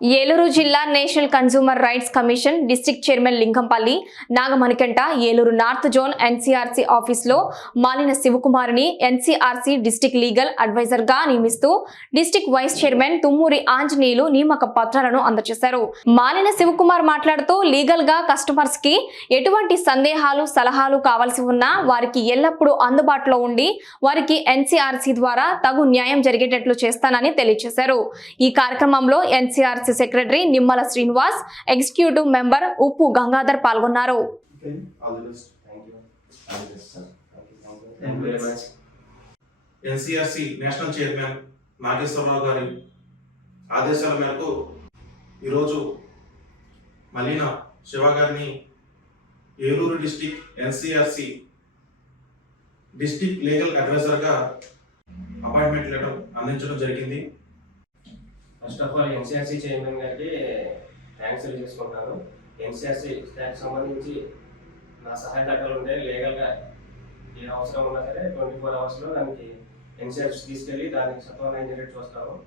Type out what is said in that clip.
ఏలూరు జిల్లా national consumer rights commission district chairman Lingampalli Nagamanikanta Eluru north zone NCRC ఆఫీసులో మాలిన శివకుమారిని ఎన్సీఆర్సీ డిస్ట్రిక్ట్ లీగల్ అడ్వైజర్ గా నియమిస్తూ district vice chairman Tummuri Anjaneyulu నియామక పత్రాలను అందజేశారు. మాలిన శివకుమార్ మాట్లాడుతూ లీగల్ గా కస్టమర్స్ కి ఎటువంటి సందేహాలు సలహాలు కావాల్సి ఉన్నా వారికి ఎల్లప్పుడూ అందుబాటులో ఉండి వారికి ఎన్సీఆర్సీ ద్వారా తగు న్యాయం జరిగేటట్లు చేస్తానని తెలియజేశారు. ఈ కార్యక్రమంలో NCRC secretary Nimmala Srinivas, executive member ఉప్పు గంగాధర్ పాల్గొన్నారు. ఎన్సీఆర్సీ నేషనల్ చైర్మన్ నాగేశ్వరరావు గారి ఆదేశాల మేరకు ఈరోజు మలిన శివ గారిని Eluru district NCRC district legal అడ్వైజర్గా అపాయింట్మెంట్ లెటర్ అందించడం జరిగింది. First of all NCRC chairman గారికి థ్యాంక్స్ తెలియజేసుకుంటాను. ఎన్సీఆర్సీ స్టాఫ్ సంబంధించి నా సహాయకాలు ఉంటే లీగల్గా ఏ అవసరం ఉన్నా సరే 24 అవర్స్లో దానికి ఎన్సీఆర్సీ తీసుకెళ్ళి దానికి సత్వరం జరిగేట్టు చూస్తాము.